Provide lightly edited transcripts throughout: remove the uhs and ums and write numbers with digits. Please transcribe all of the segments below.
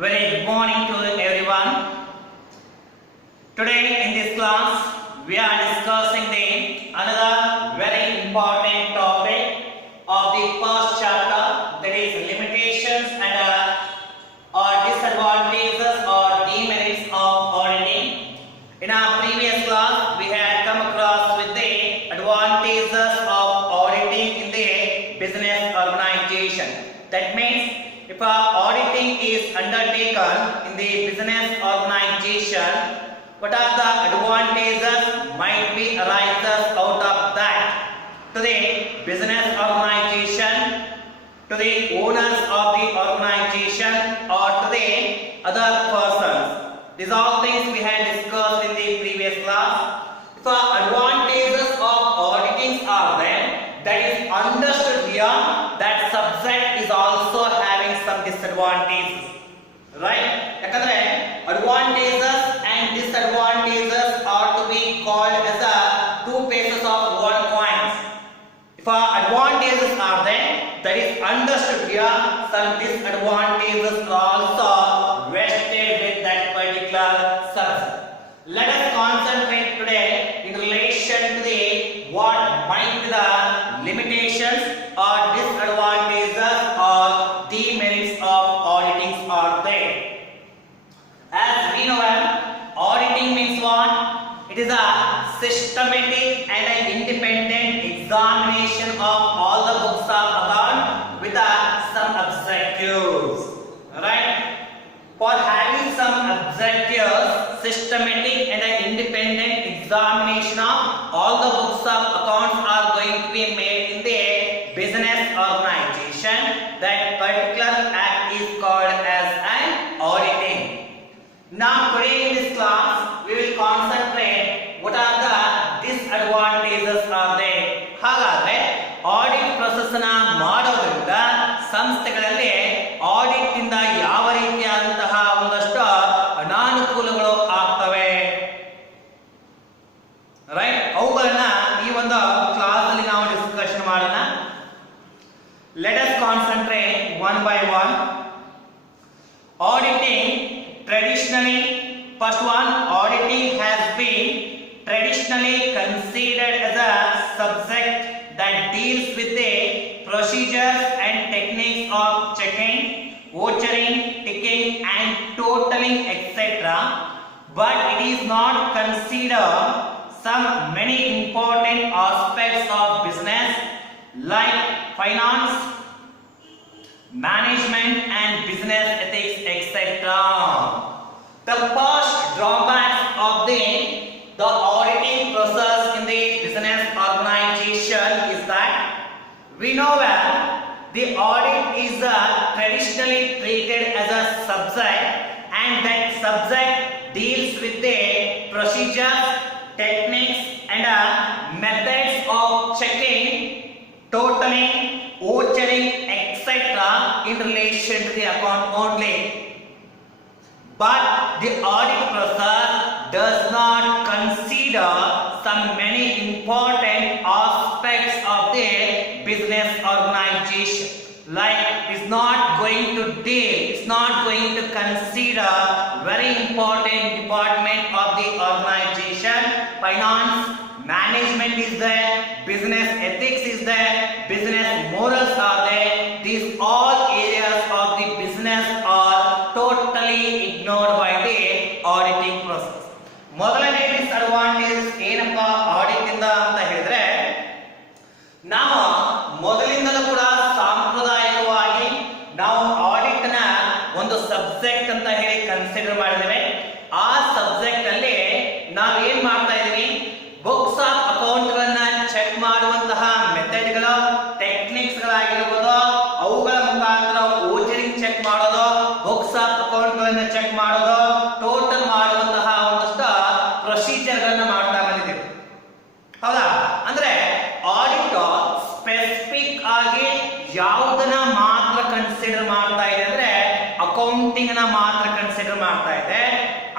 Very good morning to everyone. Today in this class we are discussing another very important topic of the first chapter, that is limitations and or disadvantages or demerits of auditing. In our previous class we had come across with the advantages of auditing in the business organization. That means if auditing is undertaken in the business organization, what are the advantages might be arises out of that to the business organization, to the owners of the organization, or to the other persons. These all things we had discussed in the previous class. If advantages of auditing are there, that is understood here that subject is also having some disadvantages, right? Yakandre advantages and disadvantages are to be called as two faces of one coin. If advantages are there, that is understood here, some disadvantages are also vested with that particular subject. Let us concentrate today in relation to the what might be the limitations or disadvantages or demerits of auditing are there. As we know, auditing means what? It is a systematic and an independent examination of all the books of account with some objectives, right? For having some objectives, systematic and an independent examination of all the books of accounts are going to be made in the business organization. That particular act is called as an auditing. Now today in this class we will concentrate what are the disadvantages are there. ಹಾಗಾದ್ರೆ audit process ನ ಮಾಡೋದ್ರಿಂದ ಸಂಸ್ಥೆಗಳಲ್ಲಿ ಆಡಿಟ್ ಇಂದ ಯಾವ ರೀತಿಯಾದಂತಹ ಒಂದಷ್ಟು ಅನಾನುಕೂಲಗಳು ಆಗ್ತವೆ, ರೈಟ್? ಅವುಗಳನ್ನ ಈ ಒಂದು ಕ್ಲಾಸ್ ಅಲ್ಲಿ ನಾವು ಡಿಸ್ಕಷನ್ ಮಾಡೋಣ. Let us concentrate one by one. Auditing traditionally, first one, auditing has been traditionally considered as a subject that deals with the procedures and techniques of checking, vouchering, ticking and totaling etc. But it is not considered some many important aspects of business like finance, management and business ethics etc. The first drawback of the auditing process in the business organization is that we know that the audit is traditionally treated as a subject, and that subject deals with the procedures, techniques and methods of checking, totaling, vouchering etc. in relation to the account only. But the audit process does not consider some many important aspects of the business organization. Like it's not going to deal, it's not going to consider very important department of the organization. Finance, management is there, business ethics is there, business morals are there. These all areas of the business are totally ignored by the auditing process. ಮೊದಲನೇ ಡಿಸ್ಅಡ್ವಾಂಟೇಜ್ ಏನಪ್ಪ ಆಡಿಟ್ ಇಂದ ಅಂತ ಹೇಳಿದ್ರೆ, ನಾವು ಮೊದಲಿಂದಲೂ ಕೂಡ ಸಾಂಪ್ರದಾಯಿಕವಾಗಿ ನಾವು ಆಡಿಟ್ ನ ಒಂದು ಸಬ್ಜೆಕ್ಟ್ ಅಂತ ಹೇಳಿ ಕನ್ಸಿಡರ್ ಮಾಡಿದ್ದೇವೆ. ಆ ಸಬ್ಜೆಕ್ಟ್ ಅಲ್ಲಿ ನಾವು ಏನ್ ಮಾಡ್ತಾ ಇದೀವಿ, ಬುಕ್ಸ್ ಆಫ್ ಅಕೌಂಟ್ ಗಳನ್ನ ಚೆಕ್ ಮಾಡುವಂತಹ ಮೆಥಡ್ಗಳು, ಟೆಕ್ನಿಕ್ಸ್ ಗಳಾಗಿರ್ಬೋದು, ಅವುಗಳ ಮುಖಾಂತರ ವೋಚರಿಂಗ್ ಚೆಕ್ ಮಾಡೋದು, ಬುಕ್ಸ್ ಆಫ್ ಅಕೌಂಟ್ ಗಳನ್ನ ಚೆಕ್ ಮಾಡೋದು, ಟೋಟಲ್ ಮಾಡುವಂತಹ ಒಂದಷ್ಟು ಪ್ರೊಸೀಜರ್ ಗಳನ್ನ ಮಾಡ್ತಾ ಬಂದಿದ್ದೀವಿ. ಹೌದಾ? ಅಂದ್ರೆ ಆಡಿಟ್ ಸ್ಪೆಸಿಫಿಕ್ ಆಗಿ ಯಾವುದನ್ನ ಮಾತ್ರ ಕನ್ಸಿಡರ್ ಮಾಡ್ತಾ ಇದೆ ಅಂದ್ರೆ ಅಕೌಂಟಿಂಗ್ ನ ಮಾತ್ರ ಕನ್ಸಿಡರ್ ಮಾಡ್ತಾ ಇದೆ.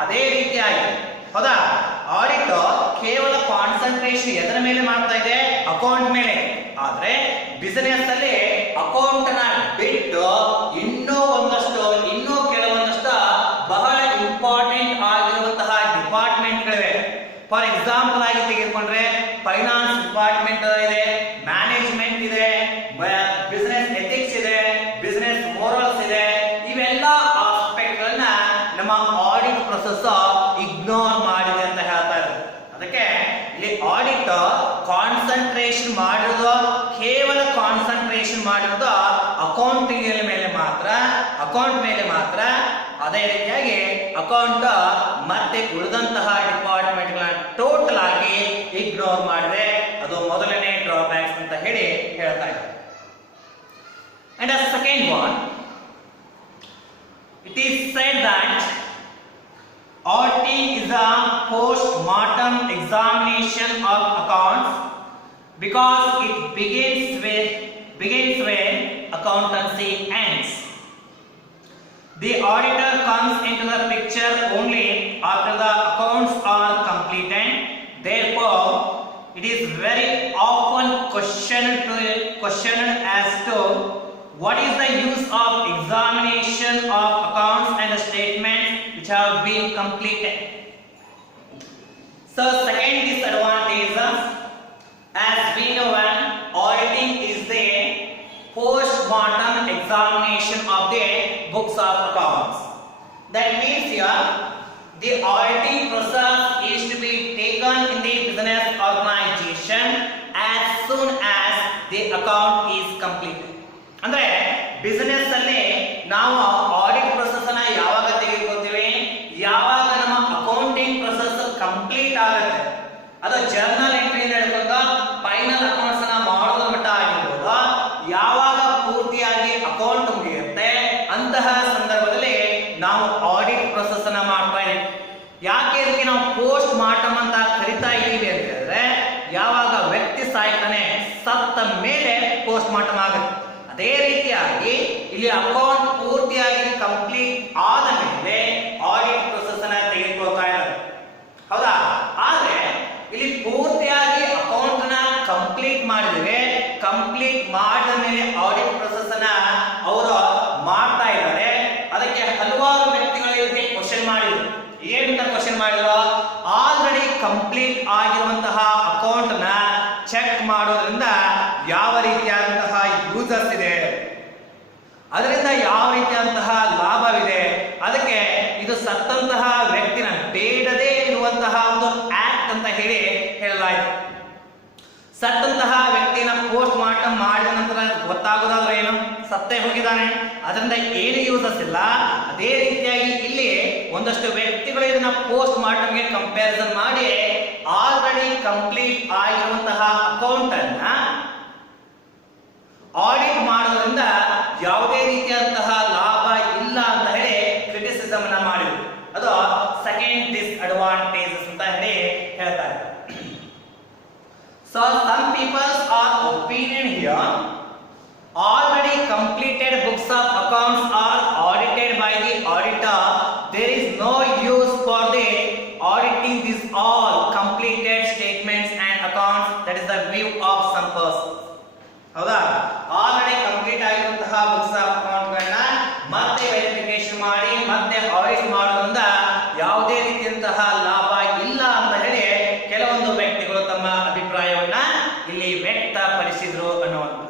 ಅದೇ ರೀತಿಯಾಗಿ ಹೌದಾ, ಆಡಿಟ್ ಕೇವಲ ಕಾನ್ಸಂಟ್ರೇಷನ್ ಎದರ ಮೇಲೆ ಮಾಡ್ತಾ ಇದೆ, ಅಕೌಂಟ್ ಮೇಲೆ. ಆದ್ರೆ ಬಿಸಿನೆಸ್ ಅಲ್ಲಿ ಅಕೌಂಟ್ ನ ಬಿಟ್ಟು ಇನ್ನೂ ಕೆಲವೊಂದಷ್ಟು ತೆಗೆದುಕೊಂಡ್ರೆ ಫೈನಾನ್ಸ್ ಡಿಪಾರ್ಟ್ಮೆಂಟ್ ಇದೆ, ಮ್ಯಾನೇಜ್ಮೆಂಟ್ ಇದೆ, ಬಿಸಿನೆಸ್ ಎಥಿಕ್ಸ್ ಇದೆ, ಬಿಸಿನೆಸ್ ಮೋರಲ್ಸ್ ಇದೆ. ಇವೆಲ್ಲ ಆಸ್ಪೆಕ್ಟ್ ಗಳನ್ನ ನಮ್ಮ ಆಡಿಟ್ ಪ್ರೊಸೆಸ್ ಇಗ್ನೋರ್ ಮಾಡಿದೆ ಅಂತ ಹೇಳ್ತಾ ಇದ್ದಾರೆ. ಅದಕ್ಕೆ ಇಲ್ಲಿ ಆಡಿಟ್ ಕಾನ್ಸಂಟ್ರೇಷನ್ ಮಾಡಿರೋದು, ಕೇವಲ ಕಾನ್ಸಂಟ್ರೇಷನ್ ಮಾಡಿರೋದು ಅಕೌಂಟಿಂಗ್ ಮೇಲೆ ಮಾತ್ರ, ಅಕೌಂಟ್ ಮೇಲೆ ಮಾತ್ರ. ಅದೇ ರೀತಿಯಾಗಿ ಅಕೌಂಟ್ ಮತ್ತೆ ಉಳಿದಂತಹ ಡಿಪಾರ್ಟ್ಮೆಂಟ್ ಗಳನ್ನ ಟೋಟಲ್ ಆಗಿ ಇಗ್ನೋರ್ ಮಾಡಿದೆ. ಅದು ಮೊದಲನೇ ಡ್ರಾಬ್ಯಾಕ್ಸ್ ಅಂತ ಹೇಳಿ ಹೇಳ್ತಾ ಇದ್ದಾರೆ. And the second one, it is said that auditing is a post-mortem examination of accounts because it begins when accountancy ends. The auditor comes into the picture only after the accounts are completed. Therefore, it is very often questioned as to what is the use of examination of accounts and the statements which have been completed. So, second disadvantage, as we know, auditing is the post-mortem examination of the books of accounts. That means here, the auditing process is to be taken in the business organization as soon as the account is completed. ಅಂದ್ರೆ ಬಿಸಿನೆಸ್ ಅಲ್ಲಿ ನಾವು audit process ಅನ್ನ ಯಾವಾಗ ತೆಗೆದುಕೊಳ್ತೀವಿ, ಯಾವಾಗ ನಮ್ಮ accounting process complete ಆಗುತ್ತೆ. ಅದು ಜರ್ನಲ್ ಎಂಟ್ರಿ ಹಿಡ್ಕೊಂಡು ಫೈನಲ್ ಅಕೌಂಟ್ಸ್ ಅನ್ನ ಮಾಡೋದ್ರ ಮಟ್ಟ ಆಗಿರ್ಬೋದು, ಯಾವಾಗ ಪೂರ್ತಿಯಾಗಿ ಅಕೌಂಟ್ ಮುಗಿಯುತ್ತೆ ಅಂತಹ ಸಂದರ್ಭದಲ್ಲಿ ನಾವು ಆಡಿಟ್ ಪ್ರೊಸೆಸ್ ಅನ್ನ ಮಾಡ್ತಾ ಇದ್ದೀವಿ. ಯಾಕೆ ಇದಕ್ಕೆ ನಾವು ಪೋಸ್ಟ್ ಮಾರ್ಟಮ್ ಅಂತ ಕರಿತಾ ಇದ್ದೀವಿ ಅಂತ ಹೇಳಿದ್ರೆ, ಯಾವಾಗ ವ್ಯಕ್ತಿ ಸಾಯ್ತಾನೆ, ಸತ್ತ ಮೇಲೆ ಪೋಸ್ಟ್ ಮಾರ್ಟಮ್ ಆಗುತ್ತೆ. ಅದೇ ರೀತಿಯಾಗಿ ಇಲ್ಲಿ ಅಕೌಂಟ್ ಪೂರ್ತಿಯಾಗಿ ಕಂಪ್ಲೀಟ್ ಆದ ಮೇಲೆ ಆಡಿಟ್ ಪ್ರೊಸೆಸ್ ಅನ್ನ ತೆಗೆದುಕೊಳ್ತಾ ಇದ್ದಾರೆ, ಹೌದಾ? ಆದ್ರೆ ಇಲ್ಲಿ ಪೂರ್ತಿಯಾಗಿ ಅಕೌಂಟ್ ನ ಕಂಪ್ಲೀಟ್ ಮಾಡಿದ್ರೆ, ಕಂಪ್ಲೀಟ್ ಮಾಡಿದ ಮೇಲೆ ಆಡಿಟ್ ಪ್ರೊಸೆಸ್ ಅನ್ನ ಅವರು ಮಾಡ್ತಾ ಇದ್ದಾರೆ. ಅದಕ್ಕೆ ಹಲವಾರು ವ್ಯಕ್ತಿಗಳು ಇದಕ್ಕೆ ಕ್ವಶನ್ ಮಾಡಿದ್ರು. ಏನಂತ ಕ್ವಶನ್ ಮಾಡಿದ್ರು? ಆಲ್ರೆಡಿ ಕಂಪ್ಲೀಟ್ ಆಗಿರುವಂತಹ ಅಕೌಂಟ್ ನ ಚೆಕ್ ಮಾಡೋದ್ರಿಂದ ಯಾವ ರೀತಿಯಾದಂತಹ ಯೂಸಸ್ ಇದೆ, ಅದರಿಂದ ಯಾವ ರೀತಿಯಾದಂತಹ ಲಾಭವಿದೆ, ಅದಕ್ಕೆ ಇದು ಸತ್ತಂತಹ ವ್ಯಕ್ತಿನ ಬೇಡದೇ ಇರುವಂತಹ ಒಂದು ಆಕ್ಟ್ ಅಂತ ಹೇಳಿ ಹೇಳಲಾಯಿತು. ಸತ್ತಂತಹ ವ್ಯಕ್ತಿನ ಪೋಸ್ಟ್ ಮಾರ್ಟಮ್ ಮಾಡಿದ ನಂತರ ಗೊತ್ತಾಗೋದಾದ್ರೆ ಏನು, ಸತ್ತೇ ಹೋಗಿದ್ದಾನೆ, ಅದರಿಂದ ಏನು ಯೂಸಸ್ ಇಲ್ಲ. ಅದೇ ರೀತಿಯಾಗಿ ಇಲ್ಲಿ ಒಂದಷ್ಟು ವ್ಯಕ್ತಿಗಳು ಇದನ್ನ ಪೋಸ್ಟ್ ಮಾರ್ಟಮ್ಗೆ ಕಂಪ್ಯಾರಿಸನ್ ಮಾಡಿ ಆಲ್ರೆಡಿ ಕಂಪ್ಲೀಟ್ ಆಗಿರುವಂತಹ ಅಕೌಂಟ್ ಅನ್ನ ಆಡಿಟ್ ಮಾಡೋದ್ರಿಂದ ಯಾವುದೇ ರೀತಿಯಾದಂತಹ ಲಾಭ ಇಲ್ಲ ಅಂತ ಹೇಳಿ ಕ್ರಿಟಿಸಿಸಮ್ ಅನ್ನ ಮಾಡಿದ್ರು. ಅದು ಸೆಕೆಂಡ್ ಡಿಸ್ಅಡ್ವಾಂಟೇಜಸ್ ಅಂತ ಹೇಳಿ ಹೇಳ್ತಾರೆ. So some people are opinion here, already completed books of accounts are audited by the auditor. There is no use for the auditing these all completed statements and accounts. That is the view of some person. ಹೌದಾ? Already complete ಆಗಿರುವಂತಹ books of account ಗಳನ್ನ ಮತ್ತೆ ವೆರಿಫಿಕೇಶನ್ ಮಾಡಿ ಮತ್ತೆ ಆಡಿಟ್ ಮಾಡೋದ್ರಿಂದ ಯಾವುದೇ ರೀತಿಯಂತಹ ಲಾಭ ಇಲ್ಲ ಅಂತ ಹೇಳಿ ಕೆಲವೊಂದು ವ್ಯಕ್ತಿಗಳು ತಮ್ಮ ಅಭಿಪ್ರಾಯವನ್ನ ಇಲ್ಲಿ ವ್ಯಕ್ತಪಡಿಸಿದ್ರು ಅನ್ನುವಂಥದ್ದು.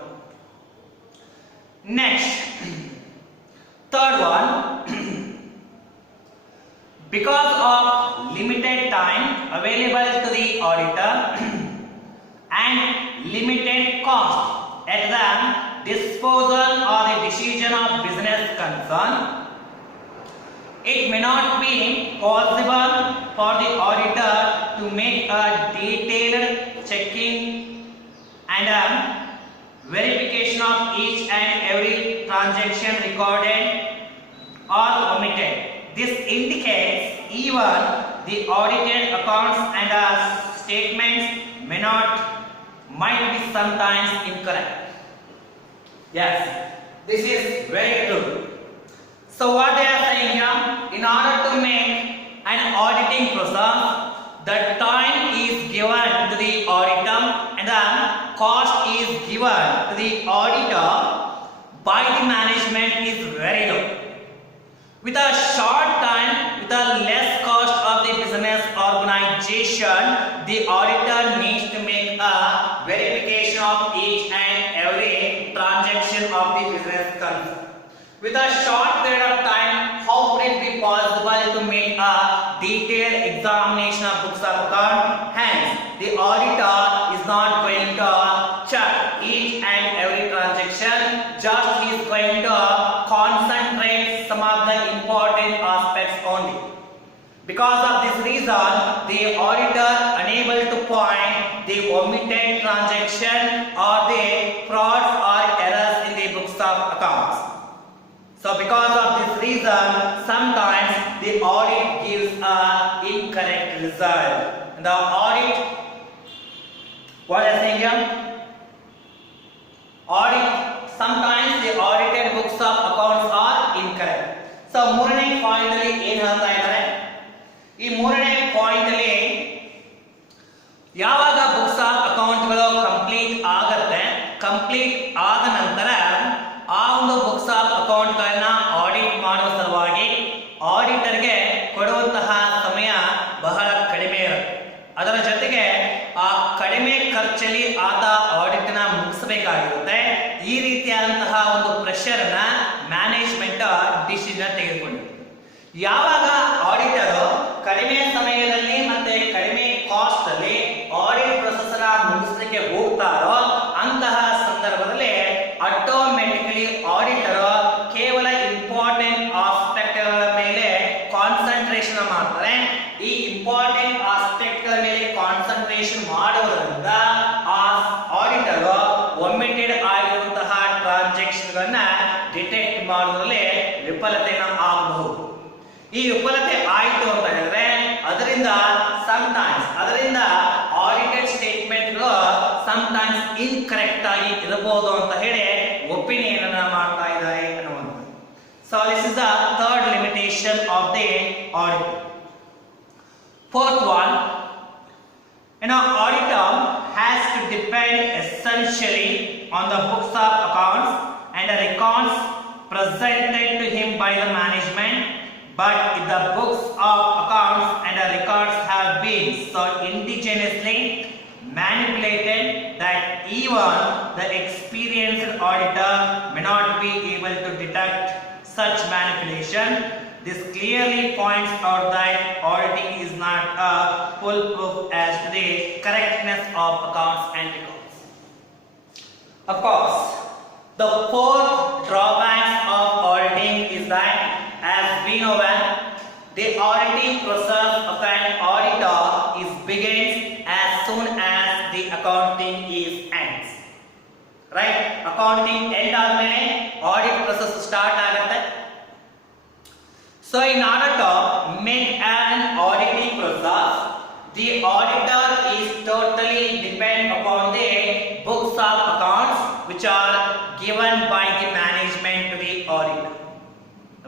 Next, third one, because of limited time available to the auditor and limited cost at the disposal or the decision of business concern, it may not be possible for the auditor to make a detailed checking and a verification of each and every transaction recorded or omitted. This indicates even the audited accounts and statements might be sometimes incorrect. Yes, this is very true. So what they are saying here, in order to make an auditing process, the time is given to the auditor and the cost is given to the auditor by the management is very low. With a short time, with a less cost of the business organization, the auditor of the business concern. With a short period of time, how could it be possible to make a detailed examination of books of account? Hence, the auditor is not going to check each and every transaction, just he is going to concentrate some of the important aspects only. Because of this reason, the auditor unable to point the omitted transaction or the frauds or errors in the books of accounts. So because of this reason, sometimes the audit gives a incorrect result. The audit, what is saying here? Audit, sometimes the audited books of accounts are incorrect. So ಮೂರನೇ ಪಾಯಿಂಟ್ ಅಲ್ಲಿ ಏನು ಹೇಳ್ತಾ ಇದ್ದಾರೆ? ಈ ಮೂರನೇ ಪಾಯಿಂಟ್ ಅಲ್ಲಿ ಯಾವಾಗ books of ಅಕೌಂಟ್ಗಳು ಕಂಪ್ಲೀಟ್ ಆಗುತ್ತೆ, ಕಂಪ್ಲೀಟ್ ಆದ ನಂತರ ಆ ಒಂದು ಬುಕ್ಸ್ ಆಫ್ ಅಕೌಂಟ್ಗಳನ್ನ ಆಡಿಟ್ ಮಾಡುವ ಸಲುವಾಗಿ ಆಡಿಟರ್ಗೆ ಕೊಡುವಂತಹ ಸಮಯ ಬಹಳ ಕಡಿಮೆ ಇರುತ್ತೆ. ಅದರ ಜೊತೆಗೆ ಆ ಕಡಿಮೆ ಖರ್ಚಲ್ಲಿ ಆತ ಆಡಿಟ್ ನ ಮುಗಿಸಬೇಕಾಗಿರುತ್ತೆ. ಈ ರೀತಿಯಾದಂತಹ ಒಂದು ಪ್ರೆಷರ್ ನ ಮ್ಯಾನೇಜ್ಮೆಂಟ್ ಡಿಸಿಷನ್ ತೆಗೆದುಕೊಂಡಿರುತ್ತೆ. ಯಾವಾಗ ಆಡಿಟರ್ ಕಡಿಮೆ ಸಮಯದಲ್ಲಿ ಮತ್ತೆ ಕಡಿಮೆ ಕಾಸ್ಟ್ ಅಲ್ಲಿ ಆಡಿಟ್ ಪ್ರೊಸೆಸ್ ನ ಮುಗಿಸಲಿಕ್ಕೆ ಹೋಗ್ತಾರೋ ಅಂತಹ ಸಂದರ್ಭದಲ್ಲಿ ಆಟೋಮೆಟಿಕಲಿ ಆಡಿಟರ್ ಕೇವಲ ಇಂಪಾರ್ಟೆಂಟ್ ಆಸ್ಪೆಕ್ಟ್ ಗಳ ಮೇಲೆ ಕಾನ್ಸಂಟ್ರೇಷನ್ ಮಾಡ್ತಾರೆ. ಈ ಇಂಪಾರ್ಟೆಂಟ್ ಆಸ್ಪೆಕ್ಟ್ ಗಳ ಮೇಲೆ ಕಾನ್ಸಂಟ್ರೇಷನ್ ಮಾಡುವುದರಿಂದ ಆ ಆಡಿಟರ್ ಒಮಿಟೆಡ್ ಆಗಿರುವಂತಹ ಟ್ರಾನ್ಸಾಕ್ಷನ್ ಗಳನ್ನ ಡಿಟೆಕ್ಟ್ ಮಾಡುವುದರಲ್ಲಿ ವಿಫಲತೆಯನ್ನು ಆಗಬಹುದು. ಈ ವಿಫಲತೆ ಆಯಿತು ಅಂತ ಹೇಳಿದ್ರೆ ಅದರಿಂದ ಆಡಿಟೆಡ್ ಸ್ಟೇಟ್ಮೆಂಟ್ಗಳು ಸಮಟೈಮ್ಸ್ ಇನ್ಕರೆಕ್ಟ್ ಆಗಿ ಇರಬಹುದು ಅಂತ ಹೇಳಿ ಒಪಿನಿಯನ್ ಅನ್ನ ಮಾಡ್ತಾ ಇದ್ದಾರೆ ಅನ್ನುವಂಥದ್ದು. So this is the third limitation of the audit. Fourth one, auditor has to depend essentially on the books of accounts and the records presented to him by the management. But if the books of accounts and the records have been so indigenously manipulated that even the experienced auditor may not be able to detect such manipulation, this clearly points out that auditing is not a foolproof as to the correctness of accounts and records. Of course, the fourth drawback of auditing is that, as we know well, the auditing process of an auditor is begins as soon as the accounting is ends. Right? Accounting end ಆದ್ಮೇಲೆ audit process start ಆಗುತ್ತೆ. So in order to make an auditing process, the auditor is totally depend upon the books of accounts which are given by the management to the auditor.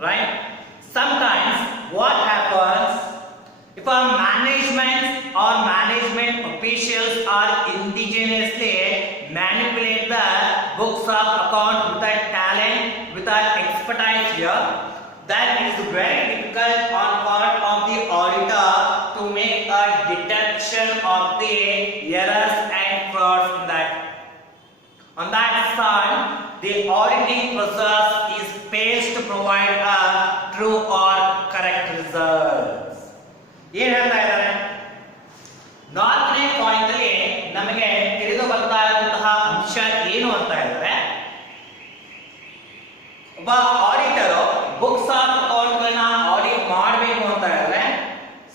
Right? Sometimes what happens, if our management officials are indigenously manipulate the books of account with a talent, with an expertise here, that it is very difficult on part of the auditor to make a detection of the errors and frauds in that. On that side, the auditing process is pays to provide a true or correct results. ಏನು ಹೇಳ್ತಾ ಇದ್ದಾರೆ? ನಾಲ್ಕನೇ ಪಾಯಿಂಟ್ ಅಲ್ಲಿ ನಮಗೆ ತಿಳಿದು ಬರ್ತಾ ಇರುವಂತಹ ಅಂಶ ಏನು ಅಂತ ಹೇಳಿದ್ರೆ, ಒಬ್ಬ ಆಡಿಟರ್ ಬುಕ್ಸ್ ಆಫ್ ಅಕೌಂಟ್ ಗಳನ್ನ ಆಡಿಟ್ ಮಾಡಬೇಕು ಅಂತ ಹೇಳಿದ್ರೆ,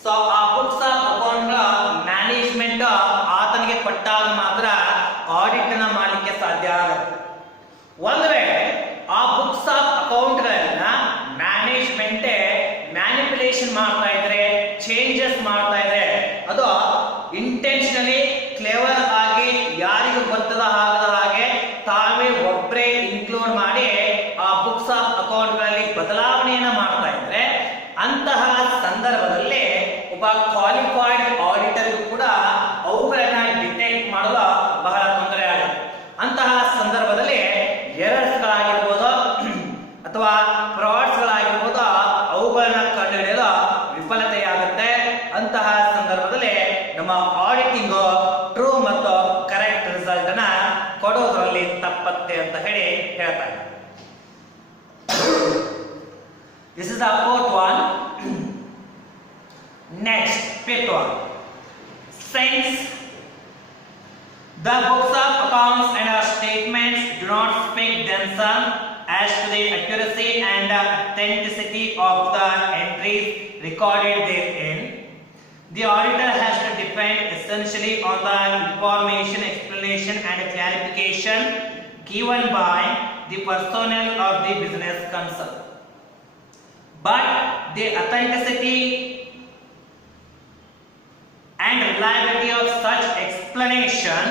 ಸೊ ಆ ಬುಕ್ಸ್ ಆಫ್ ಅಕೌಂಟ್ ಗಳ ಮ್ಯಾನೇಜ್ಮೆಂಟ್ ಆತನಿಗೆ ಕೊಟ್ಟಾಗ ಮಾತ್ರ ಆಡಿಟ್ ನ ಮಾಡಲಿಕ್ಕೆ ಸಾಧ್ಯ ಆಗುತ್ತೆ. ಒಂದು ವೇಳೆ ಆ ಬುಕ್ಸ್ ಆಫ್ ಅಕೌಂಟ್ ಗಳನ್ನ ಮ್ಯಾನೇಜ್ಮೆಂಟ್ ಮ್ಯಾನಿಪುಲೇಷನ್ ಮಾಡ್ತಾ ಇದ್ರೆ, ಚೇಂಜಸ್ ಮಾಡ್ತಾ ಇದ್ರೆ, ಅದು ಇಂಟೆನ್ಷನಲಿ ಕ್ಲೇವರ್ ಆಗಿ ಯಾರಿಗೂ ಗೊತ್ತದ ಹಾಗೆ ತಾವೇ ಒಬ್ಬರೇ ಇನ್ಕ್ಲೂಡ್ ಮಾಡಿ ಆ ಬುಕ್ಸ್ ಆಫ್ ಅಕೌಂಟ್ ಗಳಲ್ಲಿ ಬದಲಾವಣೆಯನ್ನ ಮಾಡ್ತಾ ಇದ್ರೆ, ಅಂತಹ ಸಂದರ್ಭದಲ್ಲಿ ಒಬ್ಬ ಕ್ವಾಲಿಫೈಡ್ ಆಡಿಟರ್ ಕೂಡ ಅವುಗಳನ್ನ ಡಿಟೆಕ್ಟ್ ಮಾಡಲು ಬಹಳ ತೊಂದರೆ ಆಗುತ್ತೆ. ಅಂತಹ ಸಂದರ್ಭದಲ್ಲಿ ಎರರ್ಸ್ ಗಳಾಗಿರ್ಬೋದು ಅಥವಾ ಫ್ರಾಡ್ಸ್ ಗಳಾಗಿರ್ಬೋದು ಅವುಗಳನ್ನ ಕಂಡುಹಿಡಿಯಲು ವಿಫಲತೆಯಾಗುತ್ತೆ. ಅಂತಹ ಸಂದರ್ಭದಲ್ಲಿ ನಮ್ಮ ಆಡಿಟಿಂಗ್ ಟ್ರೂ ಮತ್ತು ಕರೆಕ್ಟ್ ರಿಸಲ್ಟ್ ಅನ್ನ ಕೊಡೋದ್ರಲ್ಲಿ ತಪ್ಪತ್ತೆ ಅಂತ ಹೇಳಿ ಹೇಳ್ತಾ ಇದ್ದಾರೆ. This is the fourth one. Next, fifth one. Since the books of accounts and statements do not speak themselves as to the accuracy and the authenticity of the entries recorded therein, the auditor has to depend essentially on the information, explanation and clarification given by the personnel of the business concerned. But the authenticity and reliability of such explanation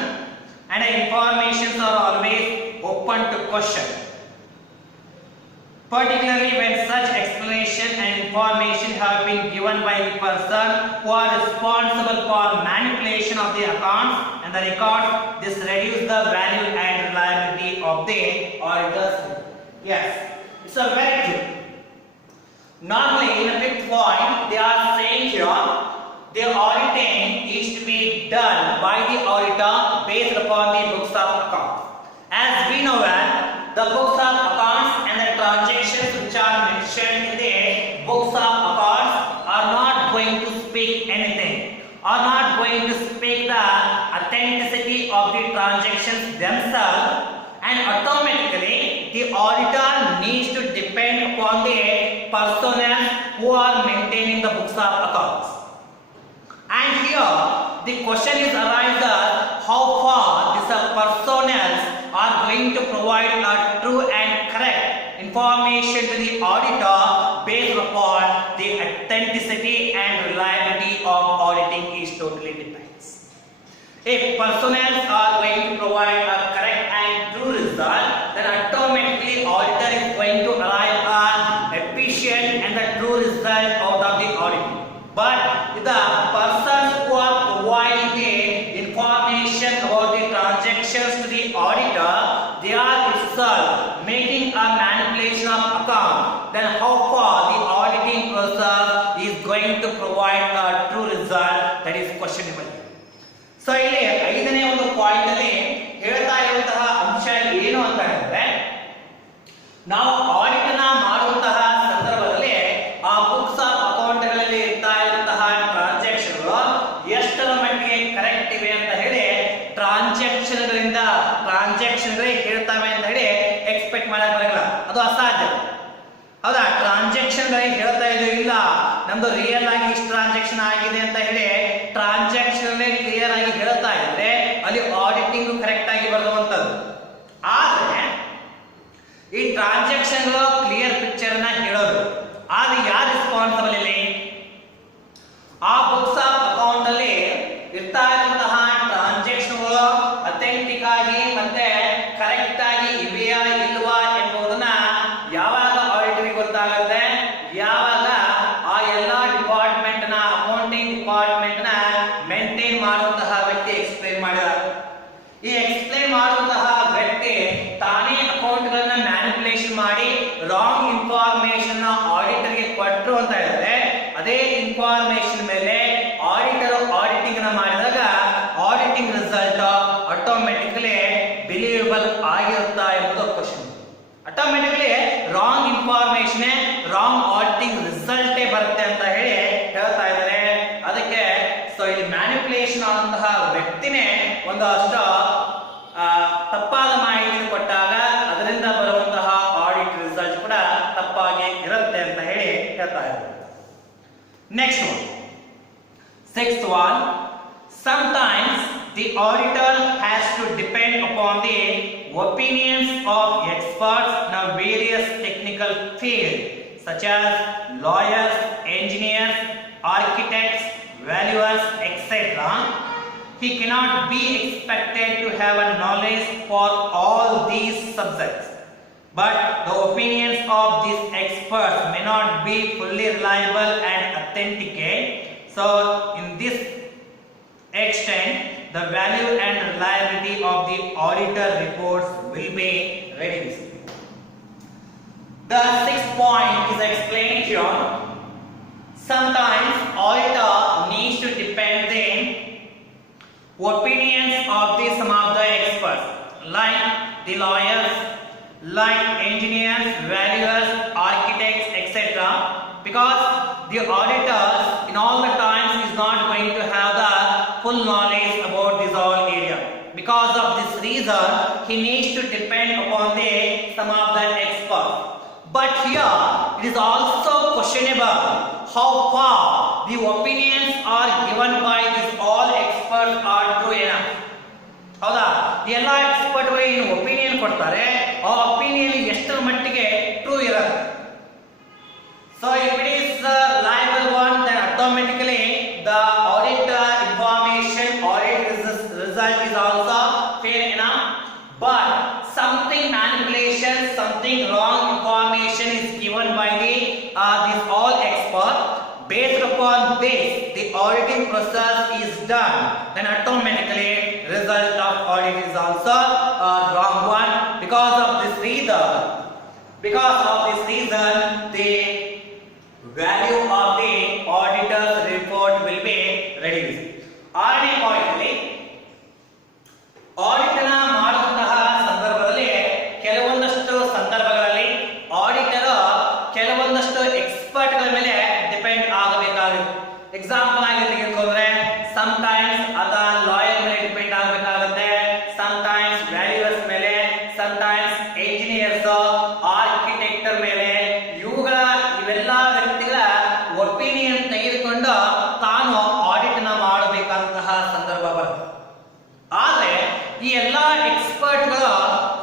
and information are always open to question, particularly when such explanation and information have been given by the person who are responsible for manipulation of the accounts and the records. This reduces the value and reliability of the auditors. Yes, it's a very true. Normally in the fifth point they are saying here the auditing is to be done by the auditor based upon the books of accounts. As we know that the books of accounts and the transactions which are mentioned in the books of accounts are not going to speak anything, are not going to speak the authenticity of the transactions themselves, and automatically the auditor needs to depend upon the personnel who are maintaining the books of accounts. And here the question is arises how far these personnel are going to provide a true and correct information to the auditor based upon the authenticity and reliability of auditing is totally depends. If personnel are going to provide a correct and true result, then automatically auditor is going to arrive at efficient and the true result out of the auditing. But the persons who are providing the information about the transactions to the auditor, they are itself making a manipulation of account, then how far the auditing process is going to provide a true result, that is questionable. So ಇಲ್ಲಿ ಐದನೇ ಒಂದು ಪಾಯಿಂಟ್ ಅಲ್ಲಿ ಹೇಳ್ತಾ ಇರುವಂತಹ ಅಂಶ ಏನು ಅಂತ ಹೇಳಿದ್ರೆ, ನಾವು ಆಡಿಟ್ ನ ಮಾಡುವಂತಹ ಸಂದರ್ಭದಲ್ಲಿ ಆ ಬುಕ್ಸ್ ಆಫ್ ಅಕೌಂಟ್ ಗಳಲ್ಲಿ ಇರ್ತಾ ಇರುವಂತಹ ಟ್ರಾನ್ಸಾಕ್ಷನ್ ಗಳು ಎಷ್ಟರ ಮಟ್ಟಿಗೆ ಕರೆಕ್ಟ್ ಇವೆ ಅಂತ ಹೇಳಿ ಟ್ರಾನ್ಸಾಕ್ಷನ್ ಗಳೇ ಹೇಳ್ತಾವೆ ಅಂತ ಹೇಳಿ ಎಕ್ಸ್ಪೆಕ್ಟ್ ಮಾಡಕ್ ಬರಲ್ಲ, ಅದು ಅಸಾಧ್ಯ. ಹೌದಾ? ಟ್ರಾನ್ಸಾಕ್ಷನ್ ಗಳೇ ಹೇಳ್ತಾ ಇದು ಇಲ್ಲ ನಮ್ದು ರಿಯಲ್ ಆಗಿ ಇಷ್ಟು ಟ್ರಾನ್ಸಾಕ್ಷನ್ ಆಗಿದೆ ಅಂತ ಹೇಳಿ ಟ್ರಾನ್ಸಾಕ್ಷನ್ ಕ್ಲಿಯರ್ ಆಗಿ ಹೇಳ್ತಾ ಇದ್ರೆ ಅಲ್ಲಿ ಆಡಿಟಿಂಗ್ ಕರೆಕ್ಟ್ ಆಗಿ ಬರುವಂತದ್ದು. ಆದ್ರೆ ಈ ಟ್ರಾನ್ಸಾಕ್ಷನ್ ಕ್ಲಿಯರ್ ಪಿಕ್ಚರ್ ನ ಹೇಳೋದು, ಆದ್ರೆ ಯಾರು ರೆಸ್ಪಾನ್ಸಿಬಲ್ ಇಲ್ಲಿ? ಆ ಬುಕ್ಸ್ ಆಫ್ ಅಕೌಂಟ್ ಅಲ್ಲಿ ಇರ್ತಾ ಇರುವಂತಹ ಟ್ರಾನ್ಸಾಕ್ಷನ್ ಗಳು ಅಥೆಂಟಿಕ್ ಆಗಿ ಮತ್ತೆ ಕರೆಕ್ಟ್ ಆಗಿ ಇವೆಯಾ ಇಲ್ವಾ ಎಂಬುದನ್ನ ಯಾವಾಗ ಆಡಿಟರ್ಗೆ ಗೊತ್ತಾಗುತ್ತೆ? ಯಾವಾಗ ಆ ಎಲ್ಲಾ ಡಿಪಾರ್ಟ್ಮೆಂಟ್ ನ ಅಕೌಂಟಿಂಗ್ ಡಿಪಾರ್ಟ್ಮೆಂಟ್ ನ ಮೇಂಟೈನ್ ಮಾಡುವಂತಹ ವ್ಯಕ್ತಿ ಎಕ್ಸ್ಪ್ಲೈನ್ ಮಾಡಿದ್ದಾರೆ. ಈ ಎಕ್ಸ್ಪ್ಲೈನ್ ಮಾಡುವಂತಹ ವ್ಯಕ್ತಿ ತಾನೇ ಅಕೌಂಟ್ ಗಳನ್ನ ಮ್ಯಾನಿಪುಲೇಷನ್ ಮಾಡಿ ರಾಂಗ್ ಇನ್ಫಾರ್ಮೇಶನ್ ಆಡಿಟರ್ಗೆ ಕೊಟ್ಟರು ಅಂತ ಹೇಳಿದ್ರೆ, ಅದೇ ಇನ್ಫಾರ್ಮೇಶನ್ ಮೇಲೆ ಆಡಿಟರ್ ಆಡಿಟಿಂಗ್ ನ ಮಾಡಿದಾಗ ಆಡಿಟಿಂಗ್ ರಿಸಲ್ಟ್ ಆಟೋಮೆಟಿಕಲಿ ಬಿಲೀವಬಲ್ ಆಗಿರುತ್ತಾ ಎಂಬುದು question. Automatically wrong information wrong auditing result ಬರುತ್ತೆ ಅಂತ ಹೇಳಿ ಹೇಳ್ತಾ ಇದ್ದಾರೆ. ಅದಕ್ಕೆ ಸೊ ಇಲ್ಲಿ ಮ್ಯಾನಿಪುಲೇಷನ್ ಆದಂತಹ ವ್ಯಕ್ತಿನೇ ಒಂದಷ್ಟು ತಪ್ಪಾದ ಮಾಹಿತಿಯನ್ನು ಕೊಟ್ಟಾಗ ಅದರಿಂದ ಬರುವಂತಹ ಆಡಿಟ್ ರಿಸಲ್ಟ್ ಕೂಡ ತಪ್ಪಾಗಿ ಇರುತ್ತೆ ಅಂತ ಹೇಳಿ ಹೇಳ್ತಾ ಇದ್ದಾರೆ. Next one, sixth one. Sometimes the auditor has to depend upon the opinions of experts in various technical fields such as lawyers, engineers, architects, valuers, etc. He cannot be expected to have a knowledge for all these subjects, but the opinions of these experts may not be fully reliable and authenticate. So in this extent, the value and reliability of the auditor reports will be reduced. The sixth point is explained here. Sometimes auditor needs to depend the opinions of some of the experts like the lawyers, like engineers, valuers, architects, etc. Because the auditors in all the times is not going to have the full knowledge about this all area. Because of this reason, he needs to depend upon some of the experts. But here it is also questionable how far the opinions are given by these all experts are true enough. ಹೌದಾ, ಎಲ್ಲ ಎಕ್ಸ್ಪರ್ಟ್ಗಳು ಏನು ಒಪಿನಿಯನ್ ಕೊಡ್ತಾರೆ, ಆ ಒಪಿನಿಯನ್ ಎಷ್ಟರ ಮಟ್ಟಿಗೆ ಟ್ರೂ ಇರುತ್ತೆ. So if it is the liable one, then automatically the audit information, audit result is also fair enough. But something manipulation, something wrong information is given by these all experts. Based upon this, the auditing process is done. Then automatically, result of audit is also a wrong one. Because of this reason, the value of the auditor's report will be reduced. ಆರನೇ ಪಾಯಿಂಟ್ ಅಲ್ಲಿ ಆಡಿಟ್ ಅನ್ನು ಮಾಡುವಂತಹ ಸಂದರ್ಭದಲ್ಲಿ ಕೆಲವೊಂದಷ್ಟು ಸಂದರ್ಭಗಳಲ್ಲಿ ಆಡಿಟರ್ ಕೆಲವೊಂದಷ್ಟು ಎಕ್ಸ್ಪರ್ಟ್ ಗಳ ಮೇಲೆ ಡಿಪೆಂಡ್ ಆಗಬೇಕಾಗುತ್ತೆ. ಎಕ್ಸಾಂಪಲ್ ಆಗಿ ತೆಗೆದುಕೊಂಡ್ರೆ ಸಮಟೈಮ್ಸ್ ಅದ ಲಾಯರ್ ಮೇಲೆ ಡಿಪೆಂಡ್ ಆಗಬೇಕಾಗುತ್ತೆ, ಸಮಟೈಮ್ಸ್ ವ್ಯಾಲ್ಯೂಯರ್ಸ್ ಮೇಲೆ, ಸಮಟೈಮ್ಸ್ ಎಂಜಿನಿಯರ್ಸ್, ಆರ್ಕಿಟೆಕ್ಟರ್ ಮೇಲೆ. ಇವೆಲ್ಲ ವ್ಯಕ್ತಿಗಳ ಒಪಿನಿಯನ್ ತೆಗೆದುಕೊಂಡು ತಾನು ಆಡಿಟ್ ನ ಮಾಡಬೇಕಂತಹ ಸಂದರ್ಭ ಬರುತ್ತೆ. ಆದ್ರೆ ಈ ಎಲ್ಲಾ ಎಕ್ಸ್ಪರ್ಟ್ ಗಳು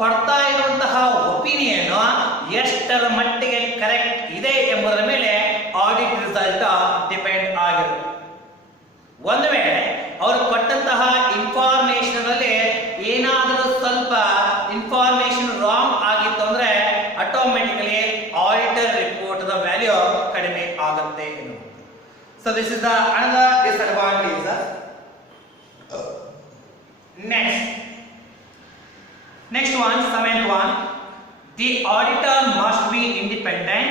ಕೊಡ್ತಾ ಇರುವಂತಹ ಒಪಿನಿಯನ್ ಎಷ್ಟರ ಮಟ್ಟಿಗೆ ಕರೆಕ್ಟ್ ಇದೆ ಎಂಬುದರ ಮೇಲೆ ಆಡಿಟ್ ರಿಸಲ್ಟ್ ಡಿಪೆಂಡ್ ಆಗಿರುತ್ತೆ. ಒಂದು ವೇಳೆ ಅವರು ಕೊಟ್ಟಂತಹ ಇನ್ಫಾರ್ಮೇಶನ್ ಅಲ್ಲಿ ಏನಾದರೂ ಸ್ವಲ್ಪ ಇನ್ಫಾರ್ಮೇಶನ್ ರಾಂಗ್ ಆಗಿತ್ತು ಅಂದ್ರೆ automatically auditor report the value ಕಡಿಮೆ ಆಗುತ್ತೆ ಎನ್ನುವುದು. So this is the another disadvantage. Next one, seventh one. The auditor must be independent,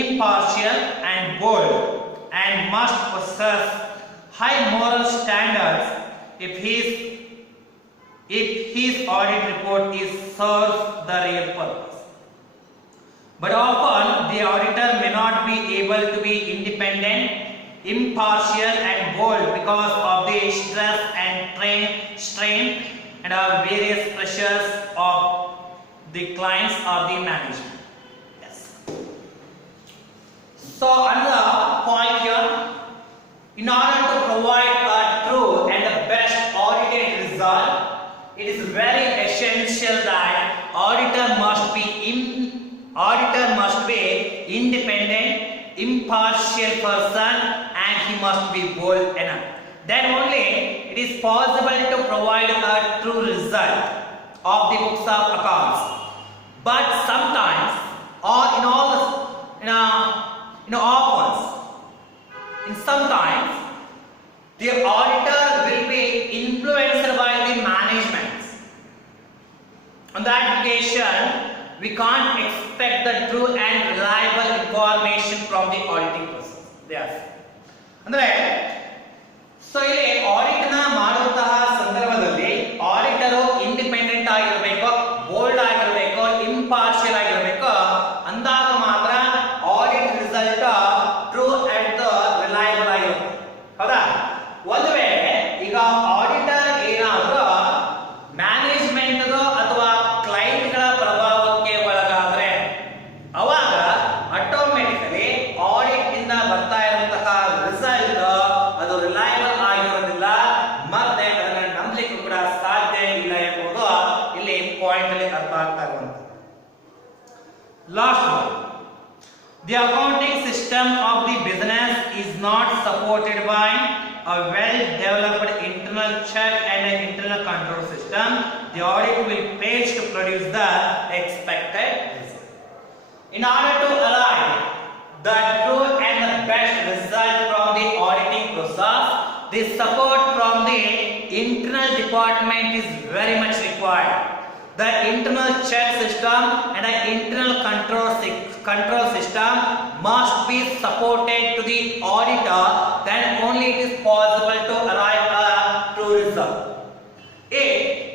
impartial and bold, and must possess high moral standards if his audit report serves the real purpose. But often the auditor may not be able to be independent, impartial and bold because of the stress and strain and various pressures of the clients or the management. Yes. So another point here, in order to provide a true and the best audited result, it is very essential that auditor must be independent, impartial person, and he must be bold enough. Then only it is possible to provide a true result of the books of accounts. But sometimes, or sometimes the auditor will be influenced by the management. On that occasion, we can't expect the true and reliable information from the auditing process. Yes. ಅಂದ್ರೆ ಸೊ ಇಲ್ಲಿ ಆಡಿಟ್ ನ ಮಾಡುವಂತಹ ಸಂದರ್ಭದಲ್ಲಿ auditor independent ಆಗಿರಬೇಕು, ಬೋಲ್ಡ್ ಆಗಿರಬೇಕು, ಇಂಪಾರ್ಷಿಯಲ್ ಆಗಿರಬೇಕು. ಅಂದಾಗ ಮಾತ್ರ audit result true and reliable ಆಗಿರುತ್ತೆ. ಹೌದಾ? ಒಂದು ವೇಳೆ ಈಗ ಆಡಿಟರ್ ಏನಾದರೂ ಮ್ಯಾನೇಜ್ಮೆಂಟ್ ಅಥವಾ ಕ್ಲೈಂಟ್ ಗಳ ಪ್ರಭಾವಕ್ಕೆ ಒಳಗಾದ್ರೆ ಅವಾಗ ಆಟೋಮೆಟಿಕಲಿ ಆಡಿಟ್ ಇಂದ ಬರ್ತಾ ಇರುವಂತಹ ರಿಸಲ್ಟ್ ಅದು ರಿಲಯಬಲ್ ಆಗಿರೋದಿಲ್ಲ, ಮತ್ತೆ ಅದನ್ನ ನಂಬಲಿಕ್ಕೆ ಕೂಡ ಸಾಧ್ಯ ಇಲ್ಲ ಎಂಬುದು ಇಲ್ಲಿ ಪಾಯಿಂಟ್ ಅಲ್ಲಿ ಅರ್ಥ ಆಗ್ತಾ ಇರುವಂತದ್ದು. Last one, the accounting system of the business is not supported by a well-developed internal check and an internal control system. The audit will fail to produce the expected result. In order to arrive the true and the best result from the auditing process, the support from the internal department is very much required. The internal check system and the internal control system must be supported to the auditor, then only it is possible to arrive at a true result. If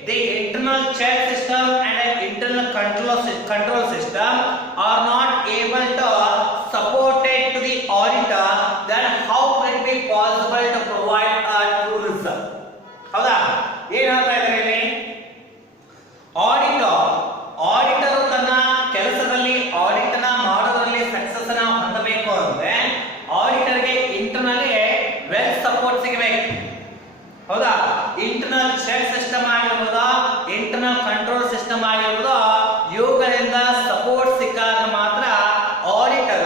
the internal check system and the internal control system control system are not able to support it to the auditor, then how can it be possible to provide a true result? ಹೌದಾ? ಏನು ಹೇಳ್ತಾ ಇದ್ದಾರೆ ಇಲ್ಲಿ? ಆಡಿಟರ್ ತನ್ನ ಕೆಲಸದಲ್ಲಿ ಆಡಿಟ್ ನ ಮಾಡೋದ್ರಲ್ಲಿ ಸಕ್ಸಸ್ ಅನ್ನ ಹೊಂದಬೇಕು ಅಂದ್ರೆ ಆಡಿಟರ್ಗೆ ಇಂಟರ್ನಲಿ ವೆಲ್ ಸಪೋರ್ಟ್ ಸಿಗಬೇಕು. ಹೌದಾ? ಇಂಟರ್ನಲ್ ಚೆಕ್ ಸಿಸ್ಟಮ್ ಆಗಿರ್ಬೋದು, ಇಂಟರ್ನಲ್ ಕಂಟ್ರೋಲ್ ಸಿಸ್ಟಮ್ ಆಗಿರ್ಬೋದು, ಇವುಗಳಿಂದ ಸಪೋರ್ಟ್ ಸಿಕ್ಕಾಗ ಮಾತ್ರ ಆಡಿಟರ್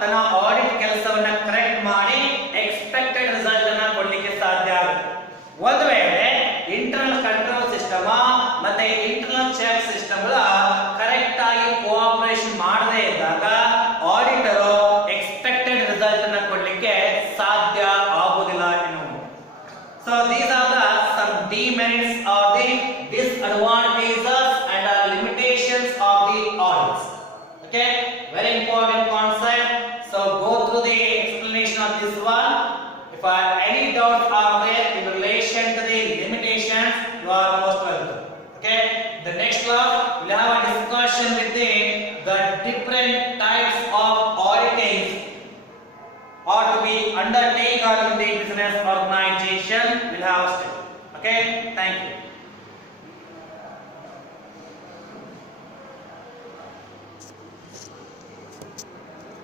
ತನ್ನ ಆಡಿಟ್ ಕೆಲಸವನ್ನ ಕರೆಕ್ಟ್ ಮಾಡಿ ಎಕ್ಸ್ಪೆಕ್ಟೆಡ್ ರಿಸಲ್ಟ್ ಅನ್ನ ಕೊಡ್ಲಿಕ್ಕೆ ಸಾಧ್ಯ ಆಗುತ್ತೆ. ಒಂದು ವೇಳೆ ಇಂಟರ್ನಲ್ ಕಂಟ್ರೋಲ್ ಸಿಸ್ಟಮ್ ಮತ್ತೆ ಇಂಟರ್ನಲ್ ಚೆಕ್ ಸಿಸ್ಟಮ್ ಕರೆಕ್ಟ್ ಆಗಿ ಕೋಆಪರೇಷನ್ ಮಾಡದೇ ಇದ್ದಾಗ ಆಡಿಟರ್ ಎಕ್ಸ್ಪೆಕ್ಟೆಡ್ ರಿಸಲ್ಟ್ ಅನ್ನ ಕೊಡ್ಲಿಕ್ಕೆ ಸಾಧ್ಯ ಆಗುವುದಿಲ್ಲ ಎನ್ನುವುದು. So these are the some demerits or the disadvantages and limitations of the audits. Okay, very important concept. So go through the explanation of this one. If any doubts are there in relation to the limitations, you are most welcome. Okay, the next class we'll have a discussion with the different types of auditing or to be undertaken in the business organization. We'll have a step. Okay, thank you.